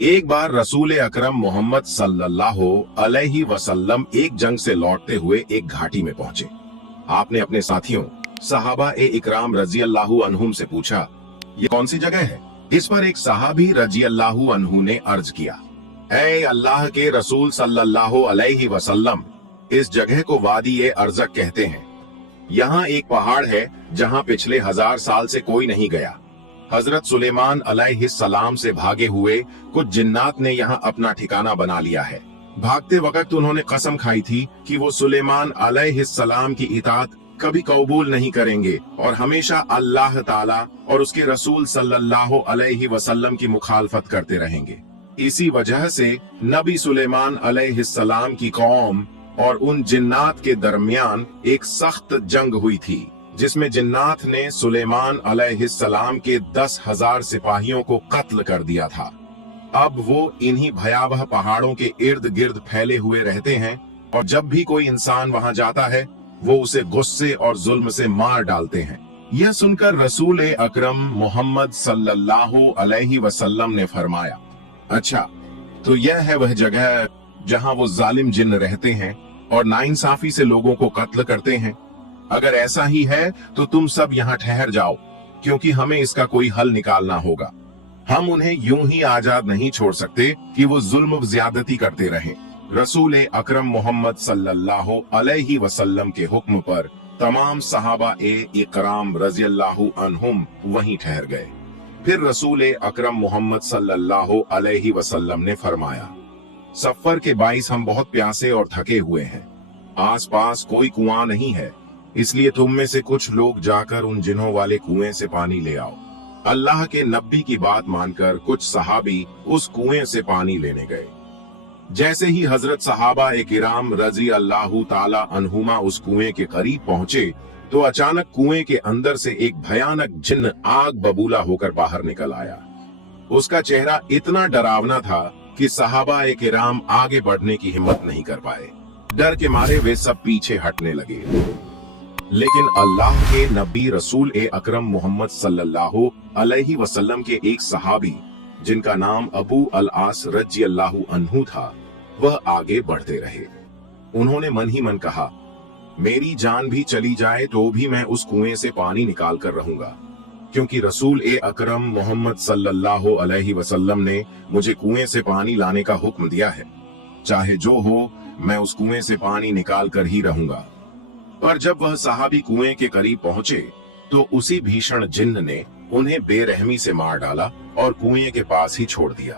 एक बार रसूल अकरम मोहम्मद सल्लल्लाहु अलैहि वसल्लम एक जंग से लौटते हुए एक घाटी में पहुंचे। आपने अपने साथियों सहाबा ए इकराम रजी अल्लाहु अन्हुम से पूछा, ये कौन सी जगह है? इस पर एक सहाबी रजी अल्लाहु अन्हु ने अर्ज किया, ऐ अल्लाह के रसूल सल्लल्लाहु अलैहि वसल्लम, इस जगह को वादी ए अर्जक कहते हैं। यहाँ एक पहाड़ है जहाँ पिछले 1000 साल से कोई नहीं गया। हजरत सुलेमान अलैहिस्सलाम से भागे हुए कुछ जिन्नात ने यहाँ अपना ठिकाना बना लिया है। भागते वक्त उन्होंने कसम खाई थी कि वो सुलेमान अलैहिस्सलाम की इताअत कभी कबूल नहीं करेंगे और हमेशा अल्लाह ताला और उसके रसूल सल्लल्लाहु अलैहि वसल्लम की मुखालफत करते रहेंगे। इसी वजह से नबी सुलेमान अलैहिस्सलाम की कौम और उन जिन्नात के दरमियान एक सख्त जंग हुई थी, जिसमें जिन्नात ने सुलेमान अलैहिस्सलाम के 10,000 सिपाहियों को कत्ल कर दिया था। अब वो इन्हीं भयावह पहाड़ों के इर्द गिर्द फैले हुए रहते हैं और जब भी कोई इंसान वहां जाता है वो उसे गुस्से और जुल्म से मार डालते हैं। यह सुनकर रसूल अकरम मोहम्मद सल्लल्लाहु अलैहि वसल्लम ने फरमाया, अच्छा, तो यह है वह जगह जहां वो जालिम जिन्न रहते हैं और नाइंसाफी से लोगों को कत्ल करते हैं। अगर ऐसा ही है तो तुम सब यहाँ ठहर जाओ, क्योंकि हमें इसका कोई हल निकालना होगा। हम उन्हें यूं ही आजाद नहीं छोड़ सकते कि वो जुल्म ज्यादती करते रहें। रसूल अकरम मोहम्मद सल्लल्लाहु अलैहि वसल्लम के हुक्म पर तमाम सहाबा ए इकराम रज़ियल्लाहु अन्हुम वहीं ठहर गए। फिर रसूल अकरम मोहम्मद सल्लल्लाहु अलैहि वसल्लम ने फरमाया, सफर के बाइस हम बहुत प्यासे और थके हुए हैं। आसपास कोई कुआं नहीं है, इसलिए तुम में से कुछ लोग जाकर उन जिन्हों वाले कुएं से पानी ले आओ। अल्लाह के नबी की बात मानकर कुछ सहाबी उस कुएं से पानी लेने गए। जैसे ही हजरत सहाबा ए किराम रजी अल्लाहु ताला अन्हुमा उस कुएं के करीब पहुंचे तो अचानक कुएं के अंदर से एक भयानक जिन्न आग बबूला होकर बाहर निकल आया। उसका चेहरा इतना डरावना था कि सहाबा ए किराम आगे बढ़ने की हिम्मत नहीं कर पाए। डर के मारे वे सब पीछे हटने लगे। लेकिन अल्लाह के नबी रसूल ए अकरम मोहम्मद सल्लल्लाहु अलैहि वसल्लम के एक सहाबी, जिनका नाम अबू अल आस रजी अल्लाहु अन्हु था, वह आगे बढ़ते रहे। उन्होंने मन ही मन कहा, मेरी जान भी चली जाए तो भी मैं उस कुएं से पानी निकाल कर रहूंगा, क्योंकि रसूल ए अकरम मोहम्मद सल्लल्लाहु अलैहि वसल्लम ने मुझे कुएं से पानी लाने का हुक्म दिया है। चाहे जो हो, मैं उस कुएं से पानी निकाल कर ही रहूंगा। पर जब वह सहाबी कुएं के करीब पहुंचे तो उसी भीषण जिन्न ने उन्हें बेरहमी से मार डाला और कुएं के पास ही छोड़ दिया।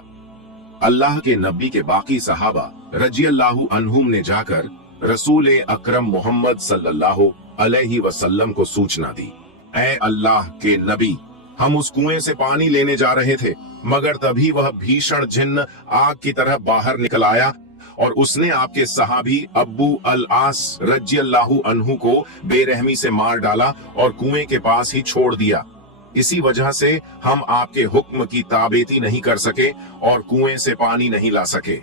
अल्लाह के नबी के बाकी सहाबा रज़ियल्लाहु अन्हुम ने जाकर रसूल अकरम मोहम्मद सल्लल्लाहु अलैहि वसल्लम को सूचना दी, ऐ अल्लाह के नबी, हम उस कुएं से पानी लेने जा रहे थे, मगर तभी वह भीषण जिन्न आग की तरह बाहर निकल आया और उसने आपके सहाबी अब्बू अल आस रज़ियल्लाहु अन्हु को बेरहमी से मार डाला और कुएं के पास ही छोड़ दिया। इसी वजह से हम आपके हुक्म की ताबेती नहीं कर सके और कुएं से पानी नहीं ला सके।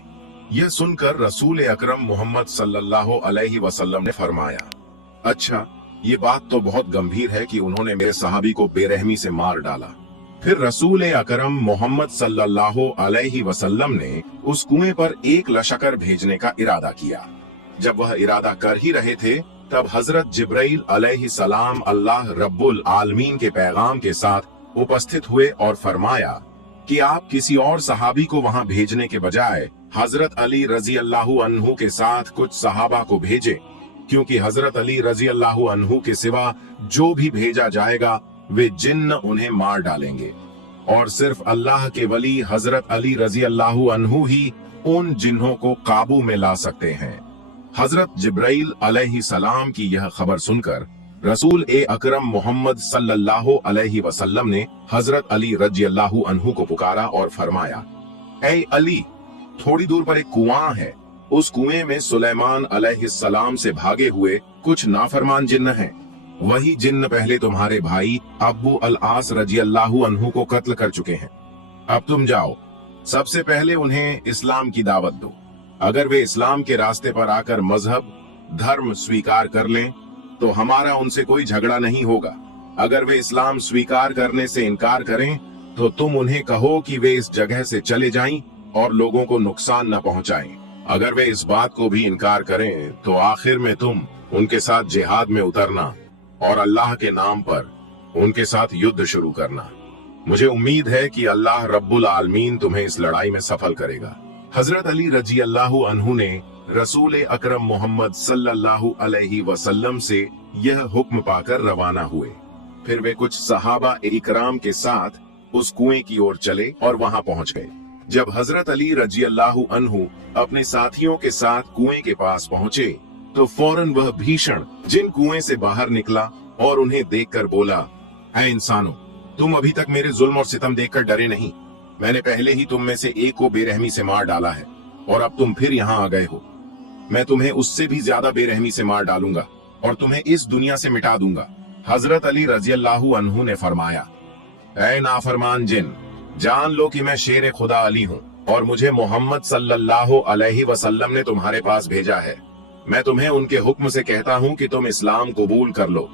यह सुनकर रसूल अकरम मोहम्मद सल्लल्लाहु अलैहि वसल्लम ने फरमाया, अच्छा, ये बात तो बहुत गंभीर है कि उन्होंने मेरे सहाबी को बेरहमी से मार डाला। फिर रसूल अकरम मोहम्मद सल्लल्लाहु अलैहि वसल्लम ने उस कुएं पर एक लश्कर भेजने का इरादा किया। जब वह इरादा कर ही रहे थे तब हजरत जिब्राइल अलैहिस्सलाम अल्लाह रब्बुल आलमीन के पैगाम के साथ उपस्थित हुए और फरमाया कि आप किसी और सहाबी को वहां भेजने के बजाय हजरत अली रजी अल्लाहु अन्हु के साथ कुछ सहाबा को भेजें, क्योंकि हजरत अली रजी अल्लाहु अन्हु के सिवा जो भी भेजा जाएगा वे जिन्न उन्हें मार डालेंगे और सिर्फ अल्लाह के वली हजरत अली रजी अल्लाहु अन्हु ही उन जिन्हों को काबू में ला सकते हैं। हजरत जिब्राइल अलैहिस्सलाम की यह खबर सुनकर रसूल ए अकरम मोहम्मद सल्लल्लाहु अलैहि वसल्लम ने हजरत अली रज़ियल्लाहु अन्हु को पुकारा और फरमाया, ऐ अली, थोड़ी दूर पर एक कुआं है, उस कुएं में सुलेमान अलैहिस्सलाम से भागे हुए कुछ नाफरमान जिन्न हैं। वही जिन्न पहले तुम्हारे भाई अब्बू अल आस रज़ियल्लाहु अन्हु को कत्ल कर चुके हैं। अब तुम जाओ, सबसे पहले उन्हें इस्लाम की दावत दो। अगर वे इस्लाम के रास्ते पर आकर मजहब धर्म स्वीकार कर लें तो हमारा उनसे कोई झगड़ा नहीं होगा। अगर वे इस्लाम स्वीकार करने से इनकार करें तो तुम उन्हें कहो कि वे इस जगह से चले जाएं और लोगों को नुकसान न पहुंचाएं। अगर वे इस बात को भी इनकार करें तो आखिर में तुम उनके साथ जिहाद में उतरना और अल्लाह के नाम पर उनके साथ युद्ध शुरू करना। मुझे उम्मीद है कि अल्लाह रब्बुल आलमीन तुम्हें इस लड़ाई में सफल करेगा। हजरत अली रजी अल्लाहु अन्हु ने रसूल अकरम मोहम्मद सल्लल्लाहु अलैहि वसल्लम से यह हुक्म पाकर रवाना हुए। फिर वे कुछ सहाबा इकराम के साथ उस कुएं की ओर चले और वहां पहुंच गए। जब हजरत अली रजी अल्लाहु अन्हु अपने साथियों के साथ कुएं के पास पहुंचे तो फौरन वह भीषण जिन कुएं से बाहर निकला और उन्हें देखकर बोला, ऐ इंसानों, तुम अभी तक मेरे जुल्म और सितम देखकर डरे नहीं। मैंने पहले ही तुम में से एक को बेरहमी से मार डाला है और अब तुम फिर यहाँ आ गए हो। मैं तुम्हें उससे भी ज्यादा बेरहमी से मार डालूंगा और तुम्हें इस दुनिया से मिटा दूंगा। हजरत अली रजी अल्लाहु अन्हु ने फरमाया, ऐ नाफरमान जिन, जान लो कि मैं शेर खुदा अली हूँ और मुझे मोहम्मद सल्लल्लाहु अलैहि वसल्लम ने तुम्हारे पास भेजा है। मैं तुम्हें उनके हुक्म से कहता हूँ कि तुम इस्लाम कबूल कर लो।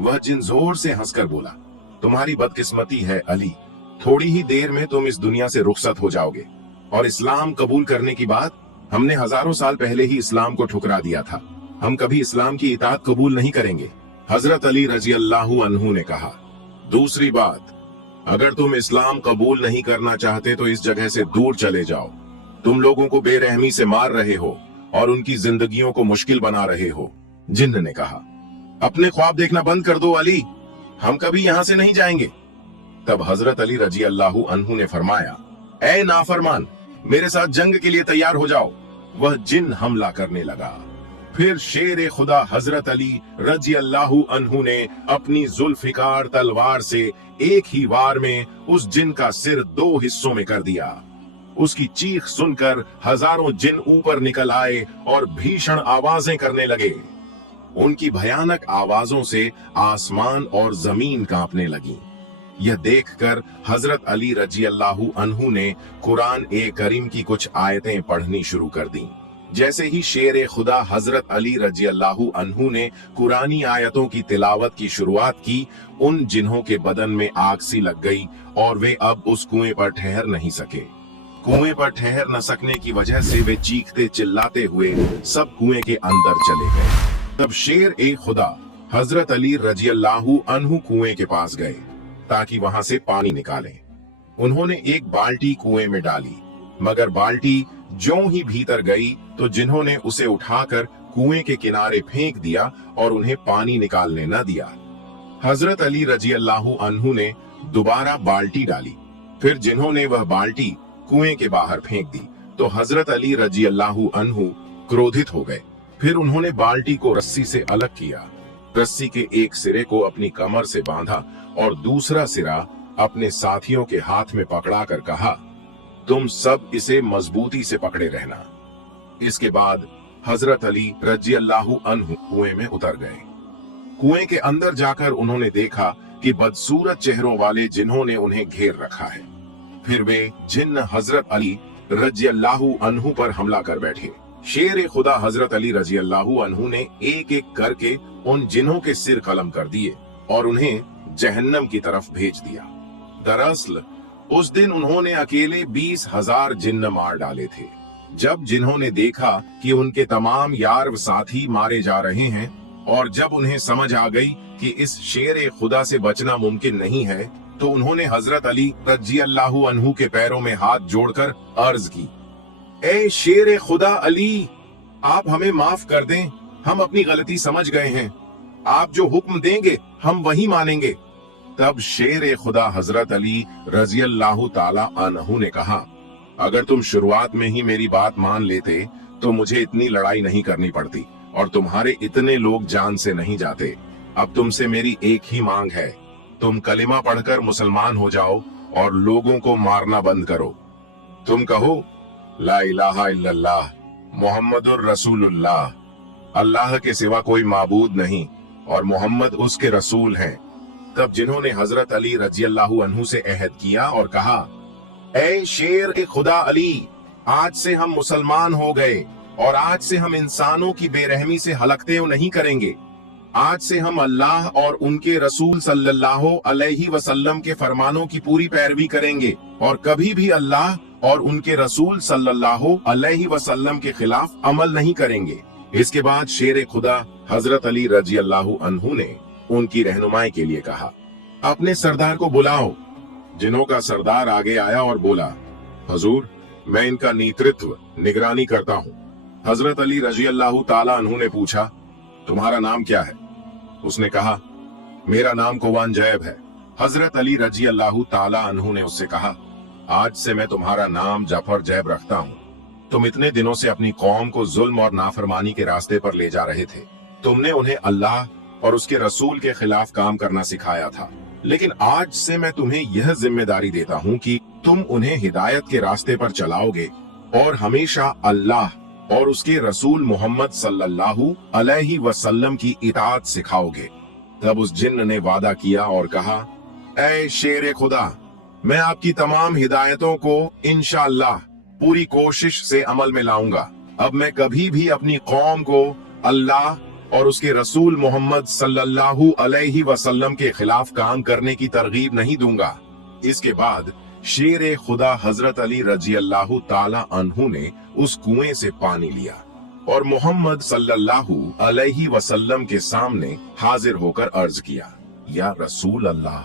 वह जिन जोर से हंसकर बोला, तुम्हारी बदकिस्मती है अली, थोड़ी ही देर में तुम इस दुनिया से रुखसत हो जाओगे और इस्लाम कबूल करने की बात, हमने हजारों साल पहले ही इस्लाम को ठुकरा दिया था। हम कभी इस्लाम की इताअत कबूल नहीं करेंगे। हजरत अली रजी अल्लाहु अन्हु ने कहा, दूसरी बात, अगर तुम इस्लाम कबूल नहीं करना चाहते तो इस जगह से दूर चले जाओ। तुम लोगों को बेरहमी से मार रहे हो और उनकी जिंदगियों को मुश्किल बना रहे हो। जिन्न ने कहा, अपने ख्वाब देखना बंद कर दो अली, हम कभी यहाँ से नहीं जाएंगे। तब हजरत अली रजी अल्लाहु अन्हु ने फरमाया, ऐ नाफरमान, मेरे साथ जंग के लिए तैयार हो जाओ। वह जिन हमला करने लगा। फिर शेर खुदा हजरत अली रजी अल्लाहु अन्हु ने अपनी जुल्फिकार तलवार से एक ही वार में उस जिन का सिर 2 हिस्सों में कर दिया। उसकी चीख सुनकर हजारों जिन ऊपर निकल आए और भीषण आवाजें करने लगे। उनकी भयानक आवाजों से आसमान और जमीन कांपने लगी। यह देखकर हजरत अली रजी अल्लाहु अन्हु ने कुरान ए करीम की कुछ आयतें पढ़नी शुरू कर दी। जैसे ही शेर खुदा हजरत अली रजी अल्लाहु अन्हु ने कुरानी आयतों की तिलावत की शुरुआत की, उन जिन्हों के बदन में आग सी लग गई और वे अब उस कुएं पर ठहर नहीं सके। कुएं पर ठहर न सकने की वजह से वे चीखते चिल्लाते हुए सब कुएं के अंदर चले गए। तब शेर ए खुदा हजरत अली रजी अल्लाहु अन्हु कुएं के पास गए ताकि वहां से पानी निकालें। उन्होंने एक बाल्टी कुएं में डाली, मगर बाल्टी ज्यों ही भीतर गई तो जिन्होंने उसे उठाकर कुएं के किनारे फेंक दिया और उन्हें पानी निकालने न दिया। हजरत अली रजी अल्लाहु अन्हु ने दोबारा बाल्टी डाली, फिर जिन्होंने वह बाल्टी कुएं के बाहर फेंक दी तो हजरत अली रजी अल्लाहु अन्हु क्रोधित हो गए। फिर उन्होंने बाल्टी को रस्सी से अलग किया, रस्सी के एक सिरे को अपनी कमर से बांधा और दूसरा सिरा अपने साथियों के हाथ में पकड़ाकर कहा, तुम सब इसे मजबूती से पकड़े रहना। इसके बाद हजरत अली रजी अल्लाहु अन्हु कुएं में उतर गए। कुएं के अंदर जाकर उन्होंने देखा कि बदसूरत चेहरों वाले जिन्होंने उन्हें घेर रखा है। फिर वे जिन्न हजरत अली रजी अल्लाहु अन्हु पर हमला कर बैठे। शेर खुदा हजरत अली रजी अल्लाहु अन्हु ने एक एक करके उन जिन्हों के सिर कलम कर दिए और उन्हें जहन्नम की तरफ भेज दिया। दरअसल उस दिन उन्होंने अकेले 20,000 जिन्न मार डाले थे। जब जिन्होंने देखा कि उनके तमाम यार व साथी मारे जा रहे हैं और जब उन्हें समझ आ गई कि इस शेर खुदा से बचना मुमकिन नहीं है, तो उन्होंने हजरत अली रजी अल्लाहु अन्हु के पैरों में हाथ जोड़कर अर्ज की, ए शेर खुदा अली, आप हमें माफ कर दें, हम अपनी गलती समझ गए हैं। आप जो हुक्म देंगे हम वही मानेंगे। तब शेर खुदा हजरत अली रजी अल्लाहु ताला अन्हु ने कहा, अगर तुम शुरुआत में ही मेरी बात मान लेते तो मुझे इतनी लड़ाई नहीं करनी पड़ती और तुम्हारे इतने लोग जान से नहीं जाते। अब तुमसे मेरी एक ही मांग है, तुम कलिमा पढ़कर मुसलमान हो जाओ और लोगों को मारना बंद करो। तुम कहो, ला इलाहा इल्लल्लाह मुहम्मदुर रसूलुल्लाह, अल्लाह के सिवा कोई माबूद नहीं और मोहम्मद उसके रसूल हैं। तब जिन्होंने हजरत अली रजी अल्लाहु अन्हु से अहद किया और कहा, ऐ शेर खुदा अली, आज से हम मुसलमान हो गए और आज से हम इंसानों की बेरहमी से हलकते नहीं करेंगे। आज से हम अल्लाह और उनके रसूल सल्लल्लाहु अलैहि वसल्लम के फरमानों की पूरी पैरवी करेंगे और कभी भी अल्लाह और उनके रसूल सल्लल्लाहु अलैहि वसल्लम के खिलाफ अमल नहीं करेंगे। इसके बाद शेर खुदा हजरत अली रजी अल्लाह अन्हु ने उनकी रहनुमाई के लिए कहा, अपने सरदार को बुलाओ। जिनों का सरदार आगे आया और बोला, हजूर, मैं इनका नेतृत्व निगरानी करता हूँ। हजरत अली रजी अल्लाह ताला अन्हु ने पूछा, तुम्हारा नाम क्या है? उसने कहा, मेरा नाम कुवान जैब है। हजरत अली रजी अल्लाह ताला अन्हु ने उससे कहा, आज से मैं तुम्हारा नाम जफर जैब रखता हूँ। तुम इतने दिनों से अपनी कौम को जुल्म और नाफरमानी के रास्ते पर ले जा रहे थे। तुमने उन्हें अल्लाह और उसके रसूल के खिलाफ काम करना सिखाया था, लेकिन आज से मैं तुम्हें यह जिम्मेदारी देता हूँ कि तुम उन्हें हिदायत के रास्ते पर चलाओगे और हमेशा अल्लाह और उसके रसूल मोहम्मद सल्लल्लाहु अलैहि वसल्लम की इताअत सिखाओगे। तब उस जिन्न ने वादा किया और कहा, ऐ शेर खुदा, मैं आपकी तमाम हिदायतों को इंशाअल्लाह पूरी कोशिश से अमल में लाऊंगा। अब मैं कभी भी अपनी कौम को अल्लाह और उसके रसूल मोहम्मद सल्लल्लाहु अलैहि वसल्लम के खिलाफ काम करने की तरगीब नहीं दूंगा। इसके बाद शेर खुदा हजरत अली रजी अल्लाह ताला अन्हु ने उस कुएं से पानी लिया और मोहम्मद सल्लल्लाहु अलैहि वसल्लम के सामने हाजिर होकर अर्ज किया, या रसूल अल्लाह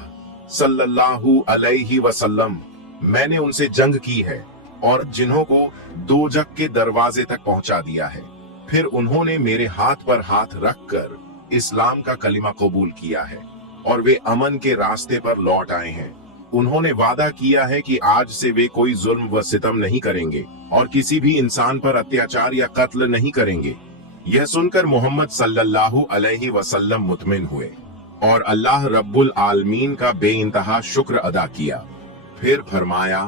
सल्लल्लाहु अलैहि वसल्लम, मैंने उनसे जंग की है और जिन्हों को दोजख के दरवाजे तक पहुंचा दिया है। फिर उन्होंने मेरे हाथ पर हाथ रखकर इस्लाम का कलिमा कबूल किया है और वे अमन के रास्ते पर लौट आए हैं। उन्होंने वादा किया है कि आज से वे कोई जुल्म व सितम नहीं करेंगे और किसी भी इंसान पर अत्याचार या कत्ल नहीं करेंगे। यह सुनकर मोहम्मद सल्लल्लाहु अलैहि वसल्लम मुतमिन हुए और अल्लाह रब्बुल आलमीन का बेइंतहा शुक्र अदा किया। फिर फरमाया,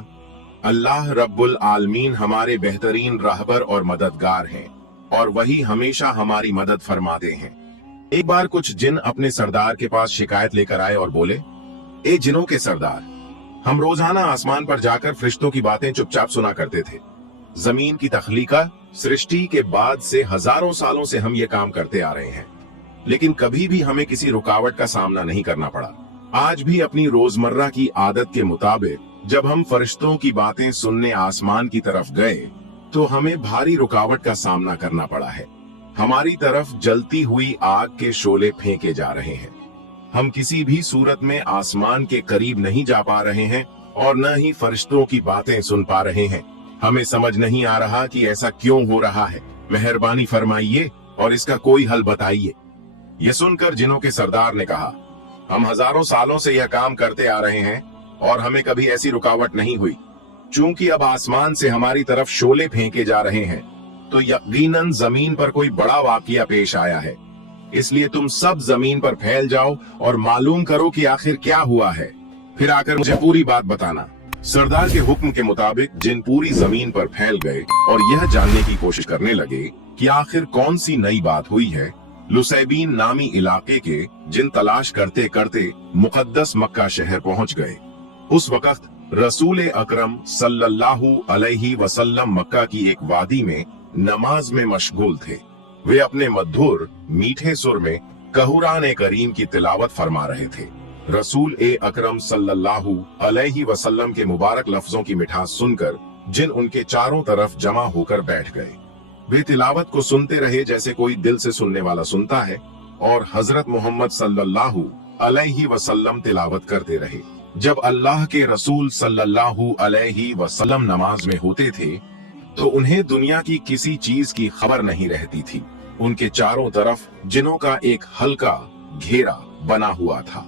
अल्लाह रब्बुल आलमीन हमारे बेहतरीन रहबर और मददगार हैं और वही हमेशा हमारी मदद फरमाते हैं। एक बार कुछ जिन अपने सरदार के पास शिकायत लेकर आए और बोले, ए जिनों के सरदार, हम रोजाना आसमान पर जाकर फरिश्तों की बातें चुपचाप सुना करते थे। जमीन की तख्लीका सृष्टि के बाद से हजारों सालों से हम ये काम करते आ रहे हैं, लेकिन कभी भी हमें किसी रुकावट का सामना नहीं करना पड़ा। आज भी अपनी रोजमर्रा की आदत के मुताबिक जब हम फरिश्तों की बातें सुनने आसमान की तरफ गए तो हमें भारी रुकावट का सामना करना पड़ा है। हमारी तरफ जलती हुई आग के शोले फेंके जा रहे हैं। हम किसी भी सूरत में आसमान के करीब नहीं जा पा रहे हैं और न ही फरिश्तों की बातें सुन पा रहे हैं। हमें समझ नहीं आ रहा कि ऐसा क्यों हो रहा है। मेहरबानी फरमाइए और इसका कोई हल बताइए। यह सुनकर जिनों के सरदार ने कहा, हम हजारों सालों से यह काम करते आ रहे हैं और हमें कभी ऐसी रुकावट नहीं हुई। चूंकि अब आसमान से हमारी तरफ शोले फेंके जा रहे हैं तो यकीनन जमीन पर कोई बड़ा वाकया पेश आया है। इसलिए तुम सब जमीन पर फैल जाओ और मालूम करो कि आखिर क्या हुआ है, फिर आकर मुझे पूरी बात बताना। सरदार के हुक्म के मुताबिक जिन पूरी जमीन पर फैल गए और यह जानने की कोशिश करने लगे कि आखिर कौन सी नई बात हुई है। लुसैबीन नामी इलाके के जिन तलाश करते करते मुकद्दस मक्का शहर पहुंच गए। उस वक्त रसूल अकरम सल्लल्लाहु अलैहि वसल्लम मक्का की एक वादी में नमाज में मशगूल थे। वे अपने मधुर मीठे सुर में कुरान करीम की तिलावत फरमा रहे थे। रसूल अकरम सल्लल्लाहु अलैहि वसल्लम के मुबारक लफ्जों की मिठास सुनकर जिन उनके चारों तरफ जमा होकर बैठ गए। वे तिलावत को सुनते रहे जैसे कोई दिल से सुनने वाला सुनता है और हजरत मोहम्मद सल्लल्लाहु अलैहि वसल्लम तिलावत करते रहे। जब अल्लाह के रसूल सल्लल्लाहु अलैहि वसल्लम नमाज में होते थे तो उन्हें दुनिया की किसी चीज की खबर नहीं रहती थी। उनके चारों तरफ जिनों का एक हल्का घेरा बना हुआ था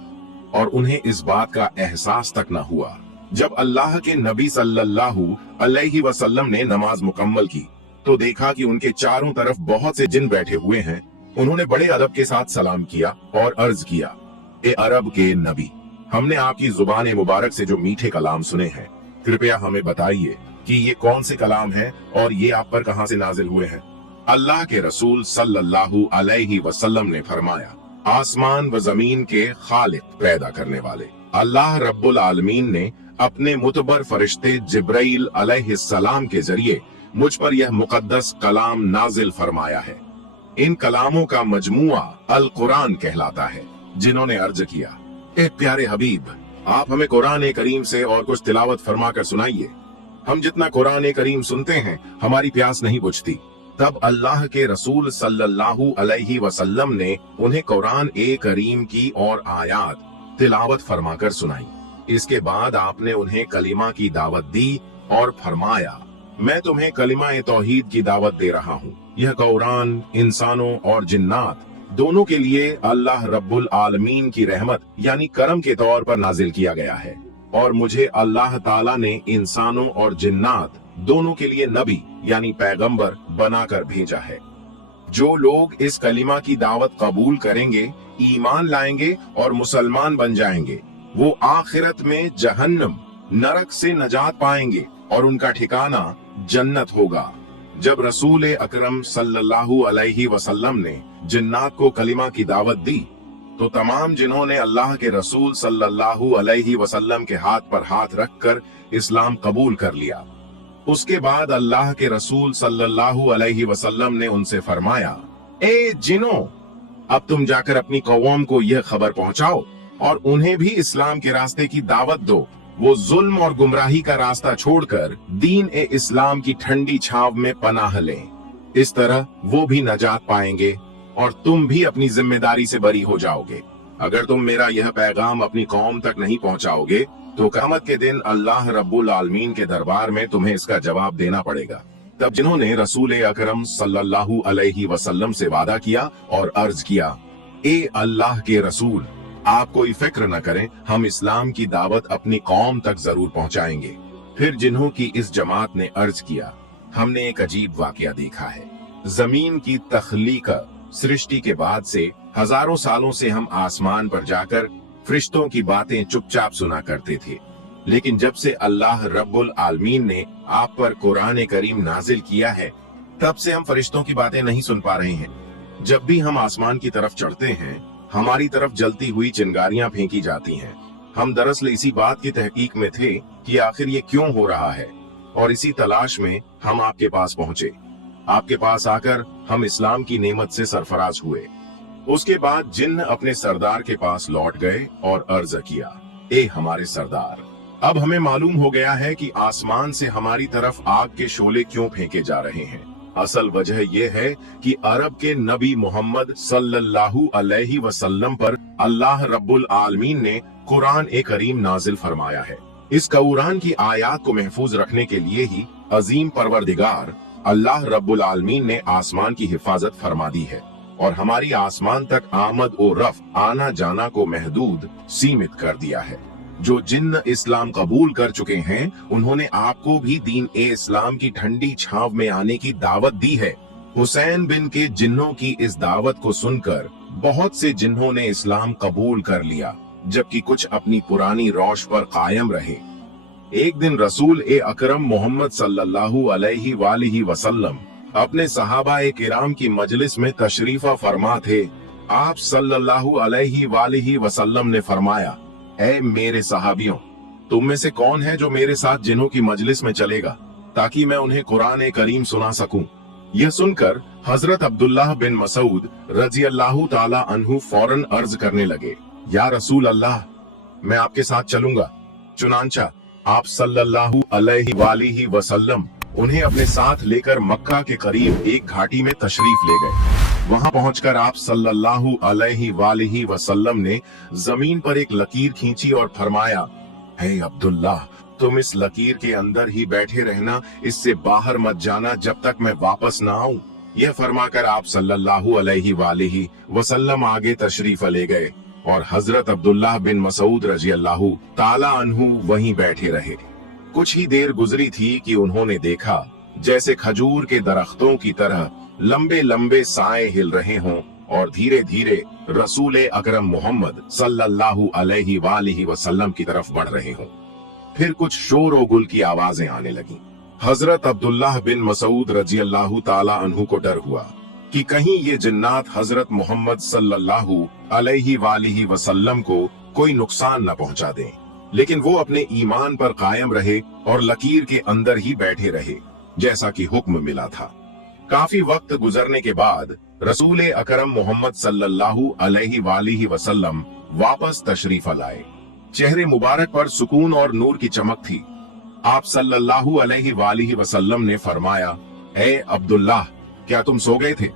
और उन्हें इस बात का एहसास तक न हुआ। जब अल्लाह के नबी सल्लल्लाहु अलैहि वसल्लम ने नमाज मुकम्मल की तो देखा कि उनके चारों तरफ बहुत से जिन बैठे हुए हैं। उन्होंने बड़े अदब के साथ सलाम किया और अर्ज किया, ए अरब के नबी, हमने आपकी जुबान मुबारक से जो मीठे कलाम सुने हैं, कृपया हमें बताइए कि ये कौन से कलाम हैं और ये आप पर कहां से नाजिल हुए हैं। अल्लाह के रसूल सल्लल्लाहु अलैहि वसल्लम ने फरमाया, आसमान व जमीन के खालिक पैदा करने वाले अल्लाह रब्बुल आलमीन ने अपने मुतबर फरिश्ते जिब्राइल अलैहिस्सलाम के जरिए मुझ पर यह मुकद्दस कलाम नाजिल फरमाया है। इन कलामों का मजमुआ अल कुरान कहलाता है। जिन्होंने अर्ज किया, ए प्यारे हबीब, आप हमें कुरान करीम से और कुछ तिलावत फरमा कर सुनाइए। हम जितना कुरान करीम सुनते हैं हमारी प्यास नहीं बुझती। तब अल्लाह के रसूल सल्लल्लाहु अलैहि वसल्लम ने उन्हें कुरान करीम की और आयात तिलावत फरमाकर सुनाई। इसके बाद आपने उन्हें कलिमा की दावत दी और फरमाया, मैं तुम्हें कलिमा तौहीद की दावत दे रहा हूँ। यह कुरान इंसानों और जिन्नात दोनों के लिए अल्लाह रब्बुल आलमीन की रहमत यानी करम के तौर पर नाजिल किया गया है, और मुझे अल्लाह ताला ने इंसानों और जिन्नात दोनों के लिए नबी यानी पैगंबर बनाकर भेजा है। जो लोग इस कलिमा की दावत कबूल करेंगे, ईमान लाएंगे और मुसलमान बन जाएंगे, वो आखिरत में जहन्नम नरक से नजात पाएंगे और उनका ठिकाना जन्नत होगा। जब रसूल अकरम सल्लल्लाहु अलैहि वसल्लम ने जिन्नात को कलिमा की दावत दी तो तमाम जिन्होंने अल्लाह के रसूल सल्लल्लाहु अलैहि वसल्लम के हाथ पर हाथ रखकर इस्लाम कबूल कर लिया। उसके बाद अल्लाह के रसूल सल्लल्लाहु अलैहि वसल्लम ने उनसे फरमाया, ए जिनों, अब तुम जाकर अपनी कौम को यह खबर पहुंचाओ और उन्हें भी इस्लाम के रास्ते की दावत दो। वो जुल्म और गुमराही का रास्ता छोड़कर दीन इस्लाम की ठंडी छांव में पनाह लें। इस तरह वो भी नजात पाएंगे और तुम भी अपनी जिम्मेदारी से बरी हो जाओगे। अगर तुम मेरा यह पैगाम अपनी कौम तक नहीं पहुंचाओगे तो क़यामत के दिन अल्लाह रब्बुल आलमीन के दरबार में तुम्हें इसका जवाब देना पड़ेगा। तब जिन्होंने रसूल अकरम सल्लल्लाहु अलैहि वसल्लम से वादा किया और अर्ज किया, ए अल्लाह के रसूल, आप कोई फिक्र न करें, हम इस्लाम की दावत अपनी कौम तक जरूर पहुंचाएंगे। फिर जिन्हों की इस जमात ने अर्ज किया, हमने एक अजीब वाकया देखा है। जमीन की तख्लीक सृष्टि के बाद से हजारों सालों से हम आसमान पर जाकर फरिश्तों की बातें चुपचाप सुना करते थे, लेकिन जब से अल्लाह रब्बुल आलमीन ने आप पर कुरान करीम नाजिल किया है तब से हम फरिश्तों की बातें नहीं सुन पा रहे हैं। जब भी हम आसमान की तरफ चढ़ते हैं हमारी तरफ जलती हुई चिंगारियां फेंकी जाती हैं। हम दरअसल इसी बात की तहकीक में थे कि आखिर ये क्यों हो रहा है, और इसी तलाश में हम आपके पास पहुंचे। आपके पास आकर हम इस्लाम की नेमत से सरफराज हुए। उसके बाद जिन्न अपने सरदार के पास लौट गए और अर्ज किया, ए हमारे सरदार, अब हमें मालूम हो गया है कि आसमान से हमारी तरफ आग के शोले क्यों फेंके जा रहे हैं। असल वजह यह है कि अरब के नबी मोहम्मद सल्लल्लाहु अलैहि वसल्लम पर अल्लाह रब्बुल आलमीन ने कुरान करीम नाजिल फरमाया है। इस कुरान की आयात को महफूज रखने के लिए ही अजीम परवरदिगार अल्लाह रब्बुल आलमीन ने आसमान की हिफाजत फरमा दी है और हमारी आसमान तक आमद और रफ आना जाना को महदूद सीमित कर दिया है। जो जिन्न इस्लाम कबूल कर चुके हैं उन्होंने आपको भी दीन इस्लाम की ठंडी छांव में आने की दावत दी है। हुसैन बिन के जिन्नों की इस दावत को सुनकर बहुत से जिन्हों ने इस्लाम कबूल कर लिया, जबकि कुछ अपनी पुरानी रौश पर कायम रहे। एक दिन रसूल अकरम मोहम्मद सल्लल्लाहु अलैहि वालिहि वसल्लम अपने सहाबा किराम की मजलिस में तशरीफा फरमा थे। आप सल्लल्लाहु अलैहि वालिहि वसल्लम ने फरमाया, ऐ मेरे सहाबियों, तुम में से कौन है जो मेरे साथ जिन्हों की मजलिस में चलेगा ताकि मैं उन्हें कुरान करीम सुना सकूं। यह सुनकर हजरत अब्दुल्लाह बिन मसूद रजी अल्लाह ताला अन्हु फौरन अर्ज करने लगे, या रसूल अल्लाह, मैं आपके साथ चलूंगा। चुनांचा आप सल्लल्लाहु अलैहि वालिहि वसल्लम उन्हें अपने साथ लेकर मक्का के करीब एक घाटी में तशरीफ ले गए। वहां पहुंचकर आप सल्लल्लाहु अलैहि वालिहि वसल्लम ने जमीन पर एक लकीर खींची और फरमाया, हे अब्दुल्लाह, तुम इस लकीर के अंदर ही बैठे रहना, इससे बाहर मत जाना जब तक मैं वापस ना आऊं। यह फरमाकर आप सल्लल्लाहु अलैहि वालिहि वसल्लम आगे तशरीफ ले गए और हजरत अब्दुल्लाह बिन मसूद रजी अल्लाह ताला अन्हु वहीं बैठे रहे। कुछ ही देर गुजरी थी कि उन्होंने देखा जैसे खजूर के दरख्तों की तरह लंबे लंबे साए हिल रहे हों और धीरे धीरे रसूल अकरम मोहम्मद सल्लल्लाहु अलैहि वालिहि वसल्लम की तरफ बढ़ रहे हों। फिर कुछ शोर और गुल की आवाजें आने लगी। हजरत अब्दुल्लाह बिन मसूद रजी अल्लाह ताला अन्हु को डर हुआ कि कहीं ये जिन्नात हजरत मोहम्मद सल्लल्लाहु अलैहि वालिहि वसल्लम को कोई नुकसान न पहुंचा दें, लेकिन वो अपने ईमान पर कायम रहे और लकीर के अंदर ही बैठे रहे जैसा कि हुक्म मिला था। काफी वक्त गुजरने के बाद रसूल अकरम मोहम्मद सल्लल्लाहु अलैहि वालिहि वसल्लम वापस तशरीफ लाए। चेहरे मुबारक पर सुकून और नूर की चमक थी। आप सल्लल्लाहु अलैहि वसल्लम ने फरमाया, ए अब्दुल्लाह, क्या तुम सो गए थे?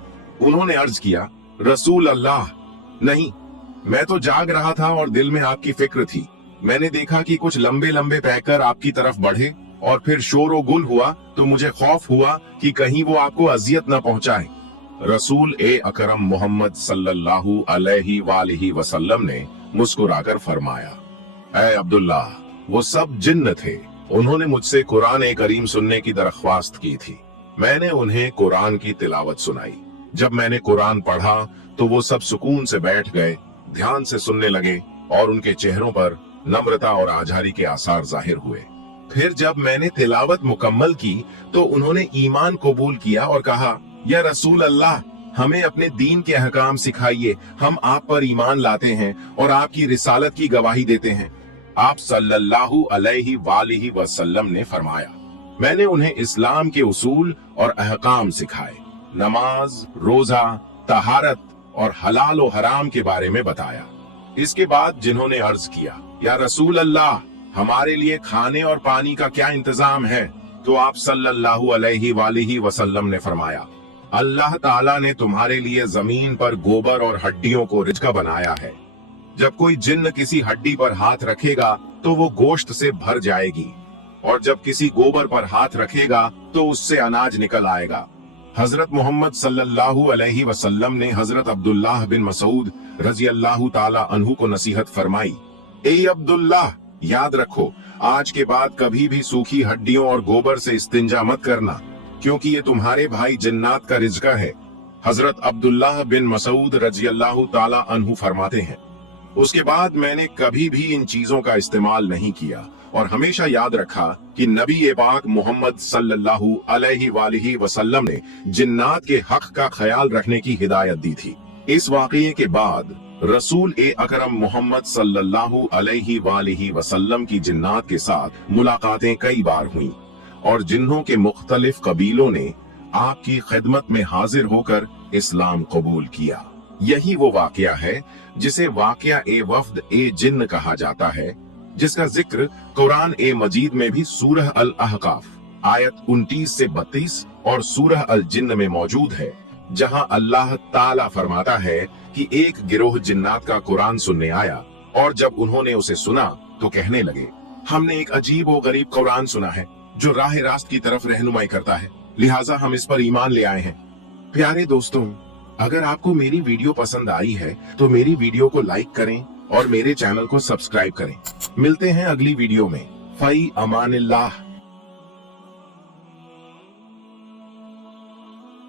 उन्होंने अर्ज किया, रसूल अल्लाह, नहीं, मैं तो जाग रहा था और दिल में आपकी फिक्र थी। मैंने देखा कि कुछ लंबे लंबे पैकर आपकी तरफ बढ़े और फिर शोर व गुल हुआ, तो मुझे खौफ हुआ कि कहीं वो आपको अजियत न पहुंचाए। रसूल ए अकरम मोहम्मद सल्लल्लाहु अलैहि वसल्लम ने मुस्कुराकर फरमाया, ऐ अब्दुल्लाह, वो सब जिन्न थे। उन्होंने मुझसे कुरान ए करीम सुनने की दरख्वास्त की थी। मैंने उन्हें कुरान की तिलावत सुनाई। जब मैंने कुरान पढ़ा तो वो सब सुकून से बैठ गए, ध्यान से सुनने लगे और उनके चेहरों पर नम्रता और आजारी के आसार जाहिर हुए। फिर जब मैंने तिलावत मुकम्मल की तो उन्होंने ईमान कबूल किया और कहा, या रसूल अल्लाह, हमें अपने दीन के अहकाम सिखाइए। हम आप पर ईमान लाते हैं और आपकी रिसालत की गवाही देते हैं। आप सल्लल्लाहु अलैहि वसल्लम ने फरमाया, मैंने उन्हें इस्लाम के उसूल और अहकाम सिखाए, नमाज, रोजा, तहारत और हलाल और हराम के बारे में बताया। इसके बाद जिन्होंने अर्ज किया, या रसूल अल्लाह, हमारे लिए खाने और पानी का क्या इंतजाम है? तो आप सल्लल्लाहु अलैहि वसल्लम ने फरमाया, अल्लाह ताला ने तुम्हारे लिए जमीन पर गोबर और हड्डियों को रिज़्क़ बनाया है। जब कोई जिन्न किसी हड्डी पर हाथ रखेगा तो वो गोश्त से भर जाएगी, और जब किसी गोबर पर हाथ रखेगा तो उससे अनाज निकल आएगा। हजरत मोहम्मद सल्लल्लाहु अलैहि वसल्लम ने हजरत अब्दुल्लाह बिन मसूद रजी अल्लाह ताला अन्हु को नसीहत फरमाई, ए अब्दुल्लाह, याद रखो, आज के बाद कभी भी सूखी हड्डियों और गोबर से इस्तिंजा मत करना, क्योंकि ये तुम्हारे भाई जिन्नात का रिज़्क़ है। हजरत अब्दुल्लाह बिन मसूद रजी अल्लाह ताला अन्हु फरमाते हैं, उसके बाद मैंने कभी भी इन चीजों का इस्तेमाल नहीं किया और हमेशा याद रखा कि नबी पाक मोहम्मद सल्लल्लाहु अलैहि वसल्लम ने जिन्नात के हक का ख्याल रखने की हिदायत दी थी। इस वाक़ये के बाद रसूल ए अकरम मोहम्मद सल्लल्लाहु अलैहि वसल्लम की जिन्नात के साथ मुलाकातें कई बार हुई और जिन्हों के मुख्तलिफ कबीलों ने आपकी खिदमत में हाजिर होकर इस्लाम कबूल किया। यही वो वाकया है जिसे वाकया ए वफ्द ए जिन्न कहा जाता है, जिसका जिक्र कुरान ए मजीद में भी सूरह अल अहकाफ आयत 29 से 32 और सूरह अल जिन्न में मौजूद है, जहां अल्लाह ताला फरमाता है कि एक गिरोह जिन्नात का कुरान सुनने आया और जब उन्होंने उसे सुना तो कहने लगे, हमने एक अजीब और गरीब कुरान सुना है जो राह रास्त की तरफ रहनुमाई करता है, लिहाजा हम इस पर ईमान ले आए हैं। प्यारे दोस्तों, अगर आपको मेरी वीडियो पसंद आई है तो मेरी वीडियो को लाइक करें और मेरे चैनल को सब्सक्राइब करें। मिलते हैं अगली वीडियो में। फई अमानिल्लाह।